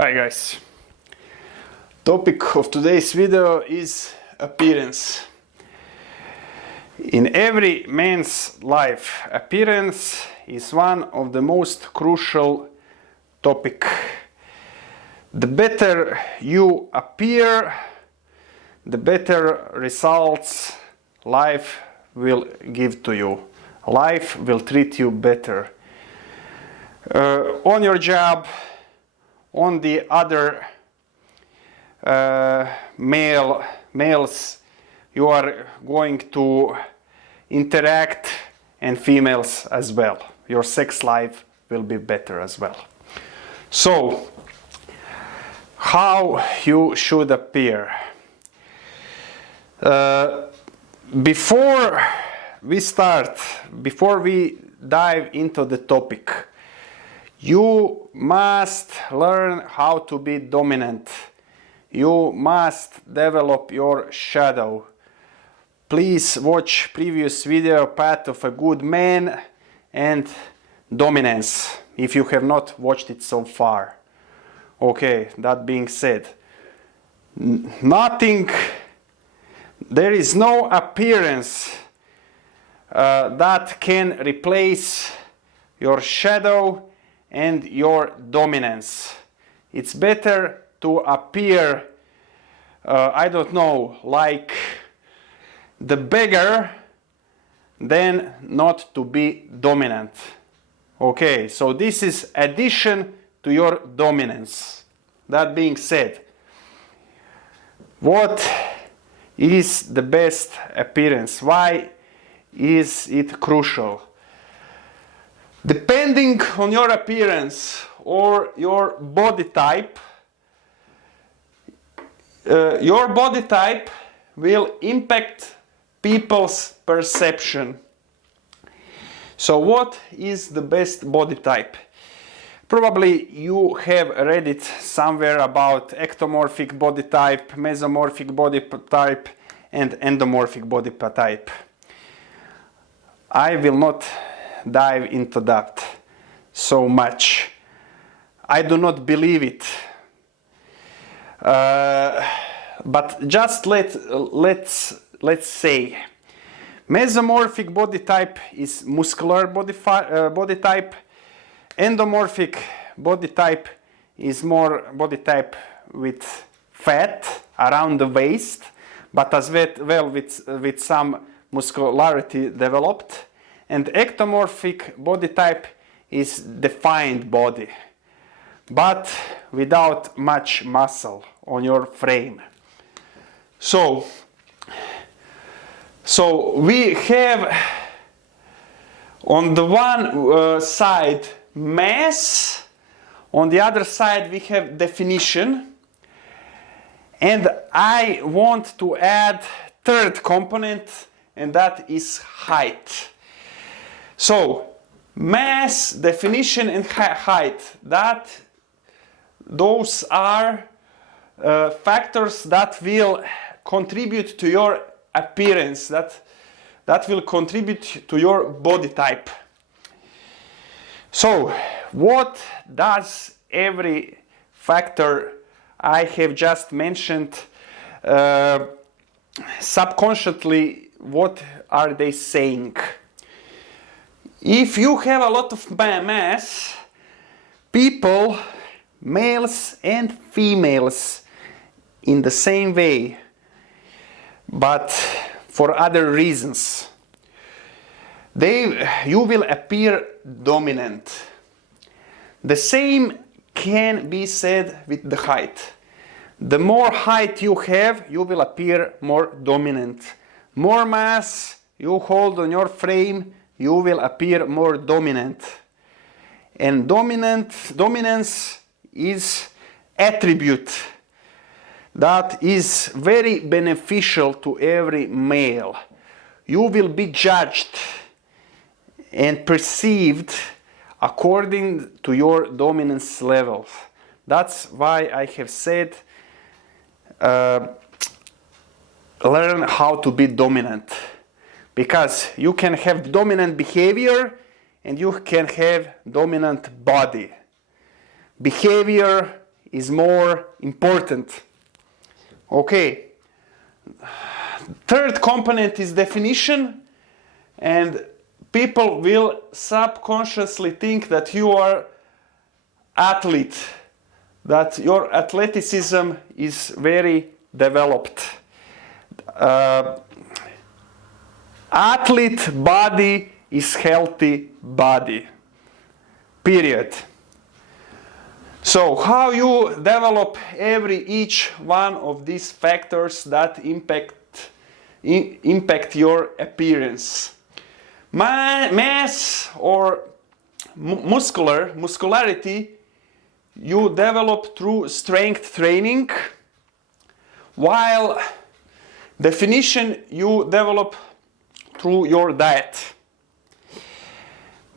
Hi guys. Topic of today's video is appearance. In every man's life, appearance is one of the most crucial topic. The better you appear, the better results life will give to you. Life will treat you better. On your job, on the other males you are going to interact, and females as well. Your sex life will be better as well. So, how you should appear? Before we dive into the topic, you must learn how to be dominant. You must develop your shadow. Please watch previous video, Path of a Good Man and Dominance, if you have not watched it so far. Okay, that being said, there is no appearance that can replace your shadow and your dominance. It's better to appear, I don't know, like the beggar than not to be dominant. Okay, so this is addition to your dominance. That being said, what is the best appearance? Why is it crucial? Depending on your appearance or your body type will impact people's perception. So what is the best body type? Probably you have read it somewhere about ectomorphic body type, mesomorphic body type, and endomorphic body type. I will not dive into that so much. I do not believe it. But just let's say mesomorphic body type is muscular body type. Endomorphic body type is more body type with fat around the waist, but as well with some muscularity developed. And ectomorphic body type is defined body, but without much muscle on your frame. So we have on the one side mass, on the other side we have definition, and I want to add third component, and that is height. So, mass, definition, and height, those are factors that will contribute to your appearance, that will contribute to your body type. So, what does every factor I have just mentioned subconsciously, what are they saying? If you have a lot of mass, people, males and females, in the same way, but for other reasons, you will appear dominant. The same can be said with the height. The more height you have, you will appear more dominant. More mass you hold on your frame, you will appear more dominant. And dominance is attribute that is very beneficial to every male. You will be judged and perceived according to your dominance level. That's why I have said learn how to be dominant. Because you can have dominant behavior and you can have dominant body. Behavior is more important. Okay. Third component is definition, and people will subconsciously think that you are athlete, that your athleticism is very developed. Athlete body is healthy body. Period. So how you develop each one of these factors that impact your appearance. Mass or muscularity you develop through strength training, while definition you develop through your diet.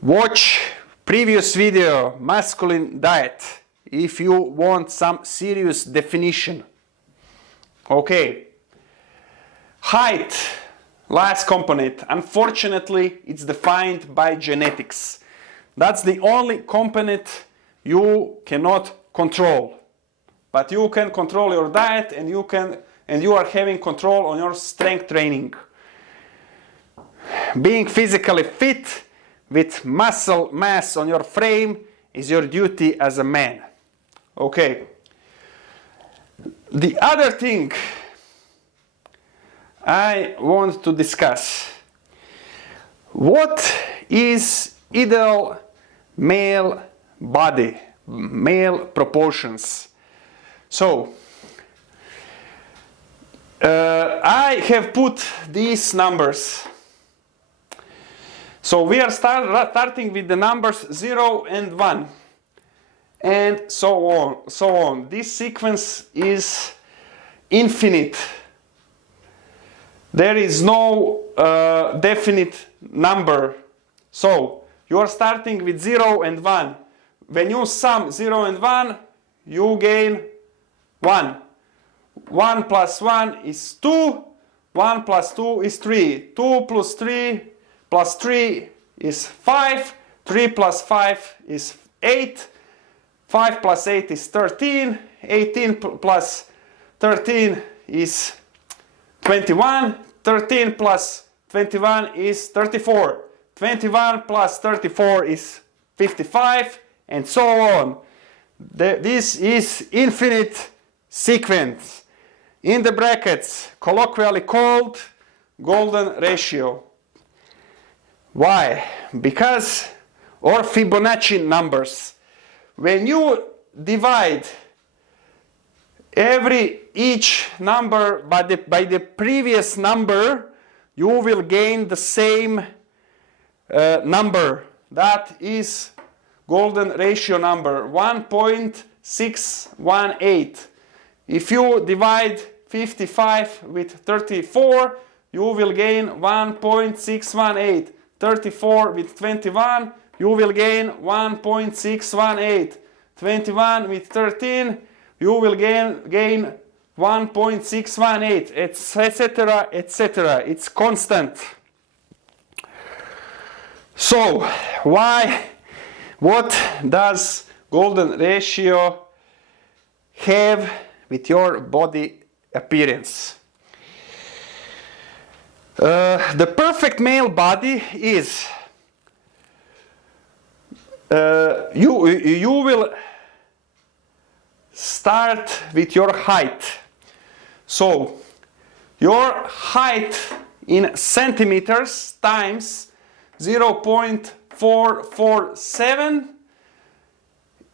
Watch previous video, masculine diet, if you want some serious definition. Okay. Height, last component. Unfortunately, it's defined by genetics. That's the only component you cannot control. But you can control your diet, and you are having control on your strength training. Being physically fit with muscle mass on your frame is your duty as a man. Okay. The other thing I want to discuss, what is ideal male body, male proportions? So, I have put these numbers. So we are starting with the numbers 0 and 1, and so on. This sequence is infinite. There is no definite number. So you are starting with 0 and 1. When you sum 0 and 1, you gain 1. 1 plus 1 is 2. 1 plus 2 is 3. 2 plus 3 plus 3 is 5. 3 plus 5 is 8. 5 plus 8 is 13. 18 plus 13 is 21. 13 plus 21 is 34. 21 plus 34 is 55, and so on. This is infinite sequence. In the brackets, colloquially called golden ratio. Why? Because, or Fibonacci numbers. When you divide each number by the previous number, you will gain the same number. That is golden ratio number 1.618. If you divide 55 with 34, you will gain 1.618. 34 with 21, you will gain 1.618. 21 with 13, you will gain 1.618, etc., etc. It's constant. So, what does golden ratio have with your body appearance? The perfect male body is you will start with your height. So your height in centimeters times 0.447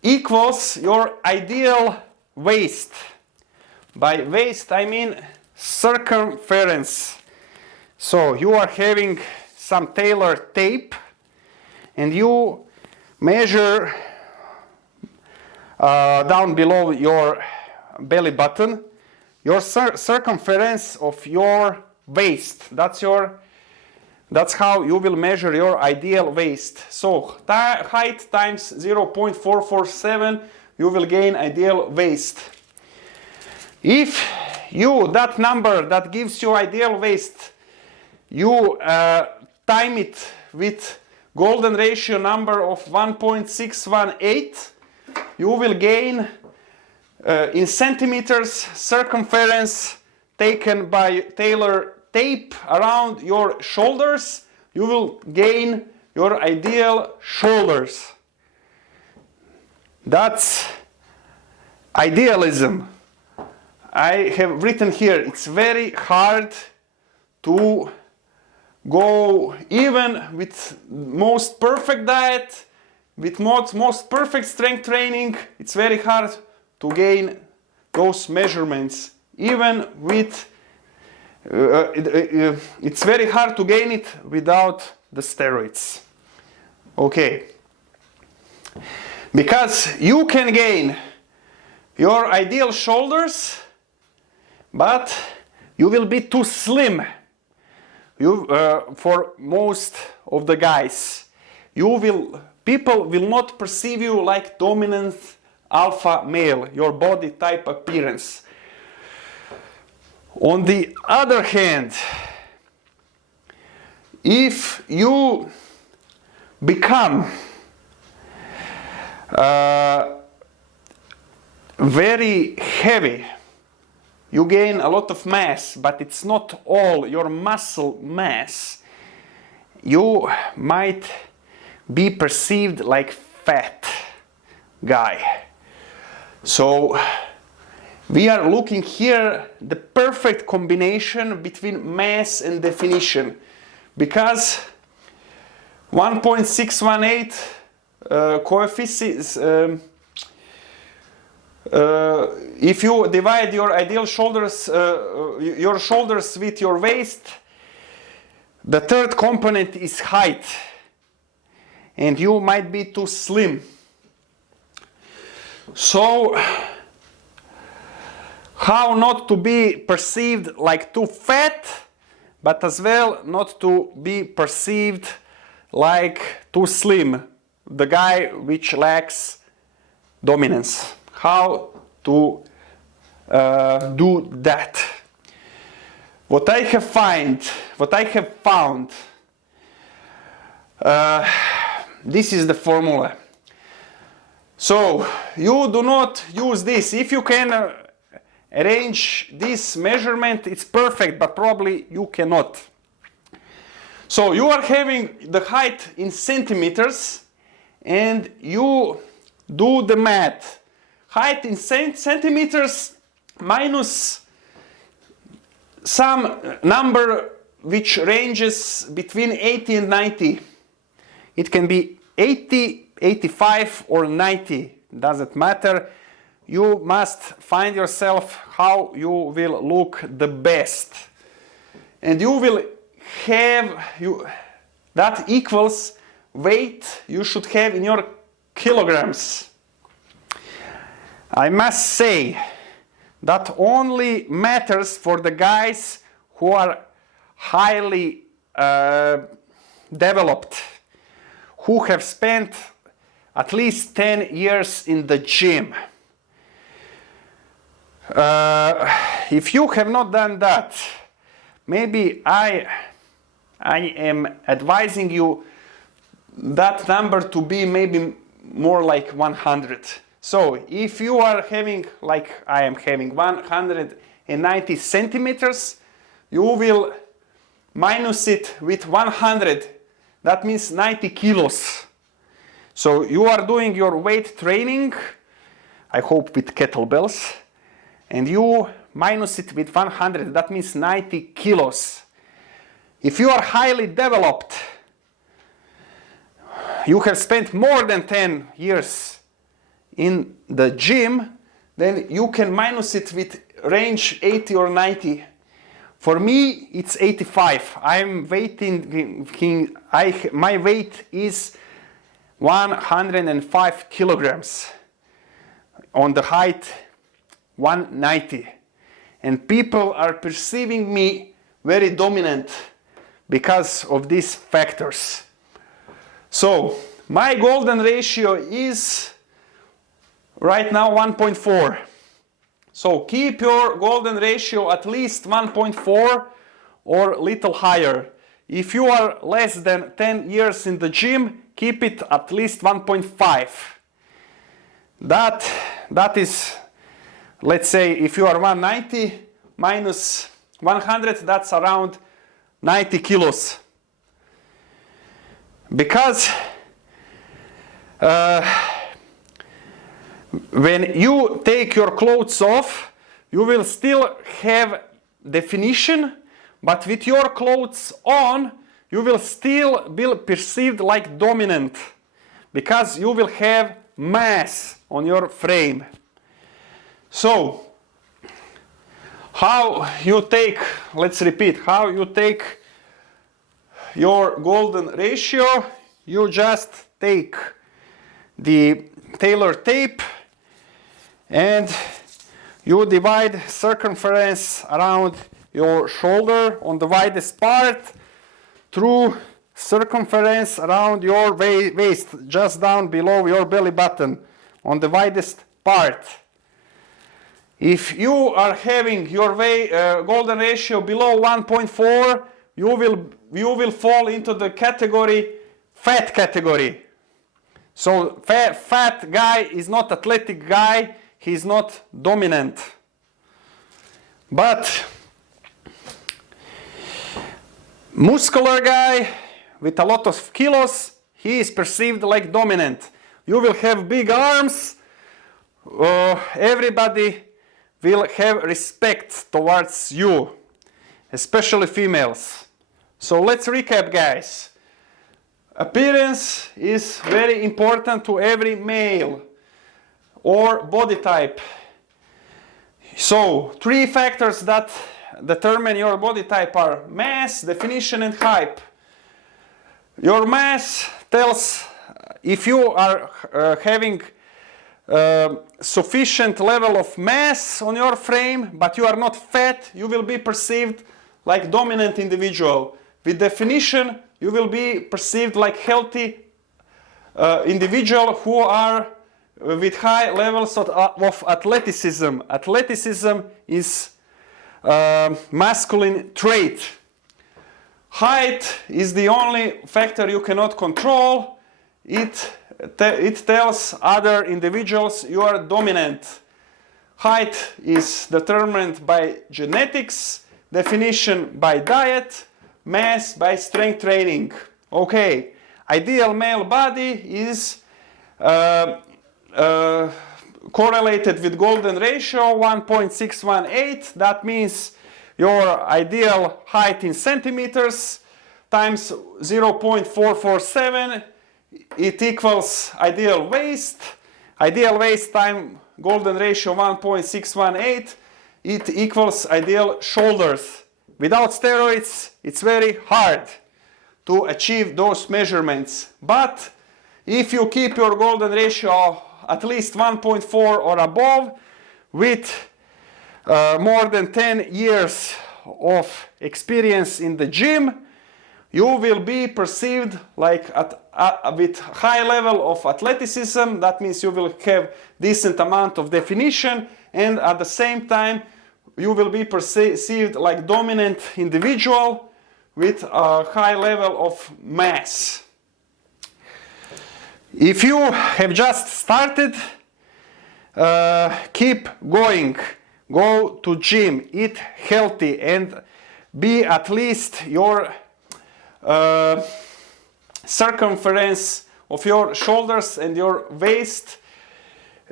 equals your ideal waist. By waist I mean circumference. So you are having some tailor tape and you measure down below your belly button your circumference of your waist. That's how you will measure your ideal waist. So height times 0.447, you will gain ideal waist. If that number that gives you ideal waist, you time it with golden ratio number of 1.618, you will gain in centimeters circumference taken by Taylor tape around your shoulders, you will gain your ideal shoulders. That's idealism. I have written here, it's very hard to go even with most perfect diet, with most perfect strength training. It's very hard to gain those measurements. Even with, it's very hard to gain it without the steroids. Okay. Because you can gain your ideal shoulders, but you will be too slim. For most of the guys, people will not perceive you like dominant alpha male, your body type appearance. On the other hand, if you become very heavy, you gain a lot of mass, but it's not all your muscle mass, you might be perceived like fat guy. So we are looking here the perfect combination between mass and definition, because 1.618 coefficient, if you divide your ideal shoulders, your shoulders with your waist, the third component is height, and you might be too slim. So, how not to be perceived like too fat, but as well not to be perceived like too slim, the guy which lacks dominance. How to do that? What I have found, this is the formula. So you do not use this. If you can arrange this measurement, it's perfect, but probably you cannot. So you are having the height in centimeters, and you do the math. Height in centimeters minus some number which ranges between 80 and 90. It can be 80, 85 or 90, doesn't matter. You must find yourself how you will look the best. And you will have, that equals weight you should have in your kilograms. I must say that only matters for the guys who are highly developed, who have spent at least 10 years in the gym. If you have not done that, maybe I am advising you that number to be maybe more like 100. So if you are having, like I am having, 190 centimeters, you will minus it with 100. That means 90 kilos. So you are doing your weight training, I hope with kettlebells, and you minus it with 100. That means 90 kilos. If you are highly developed, you have spent more than 10 years in the gym, then you can minus it with range 80 or 90. For me, it's 85. I'm weighting, my weight is 105 kilograms. On the height, 190. And people are perceiving me very dominant because of these factors. So, my golden ratio is right now 1.4. So keep your golden ratio at least 1.4 or little higher. If you are less than 10 years in the gym, keep it at least 1.5. That is let's say if you are 190 minus 100, that's around 90 kilos. Because when you take your clothes off, you will still have definition, but with your clothes on, you will still be perceived like dominant, because you will have mass on your frame. So, how you take, let's repeat, how you take your golden ratio, you just take the Taylor tape and you divide circumference around your shoulder on the widest part through circumference around your waist, just down below your belly button on the widest part. If you are having your golden ratio below 1.4, you will fall into the category, fat category. So fat guy is not athletic guy, he is not dominant. But muscular guy with a lot of kilos, he is perceived like dominant. You will have big arms, everybody will have respect towards you, especially females. So let's recap, guys. Appearance is very important to every male or body type. So 3 factors that determine your body type are mass, definition, and height. Your mass tells if you are having sufficient level of mass on your frame, but you are not fat, you will be perceived like dominant individual. With definition, you will be perceived like healthy individual who are with high levels of athleticism. Athleticism is masculine trait. Height is the only factor you cannot control. It tells other individuals you are dominant. Height is determined by genetics, definition by diet, mass by strength training. Okay, ideal male body is correlated with golden ratio 1.618. That means your ideal height in centimeters times 0.447, it equals ideal waist. Ideal waist times golden ratio 1.618, it equals ideal shoulders. Without steroids, it's very hard to achieve those measurements. But if you keep your golden ratio at least 1.4 or above, with more than 10 years of experience in the gym, you will be perceived like with high level of athleticism. That means you will have decent amount of definition, and at the same time you will be perceived like dominant individual with a high level of mass. If you have just started, keep going. Go to gym, eat healthy, and be at least your circumference of your shoulders and your waist.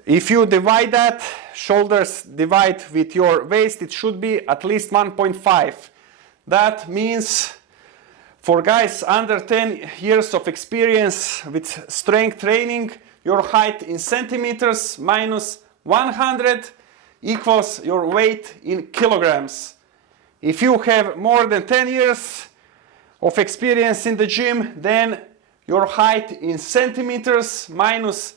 If you divide that, shoulders divide with your waist, it should be at least 1.5. That means for guys under 10 years of experience with strength training, your height in centimeters minus 100 equals your weight in kilograms. If you have more than 10 years of experience in the gym, then your height in centimeters minus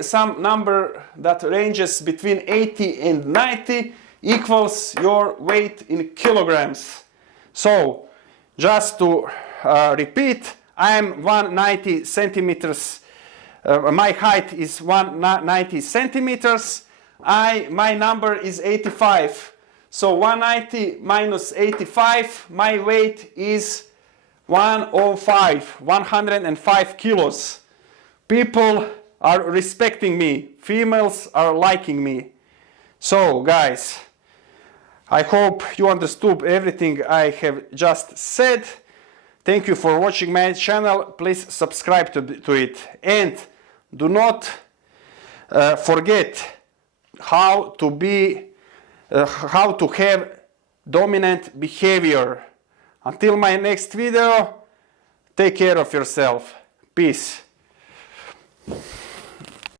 some number that ranges between 80 and 90 equals your weight in kilograms. So, just to repeat, I am 190 centimeters, my height is 190 centimeters, my number is 85. So 190 minus 85, my weight is 105 kilos. People are respecting me, females are liking me. So guys, I hope you understood everything I have just said. Thank you for watching my channel. Please subscribe to it, and do not forget how to have dominant behavior. Until my next video, take care of yourself. Peace.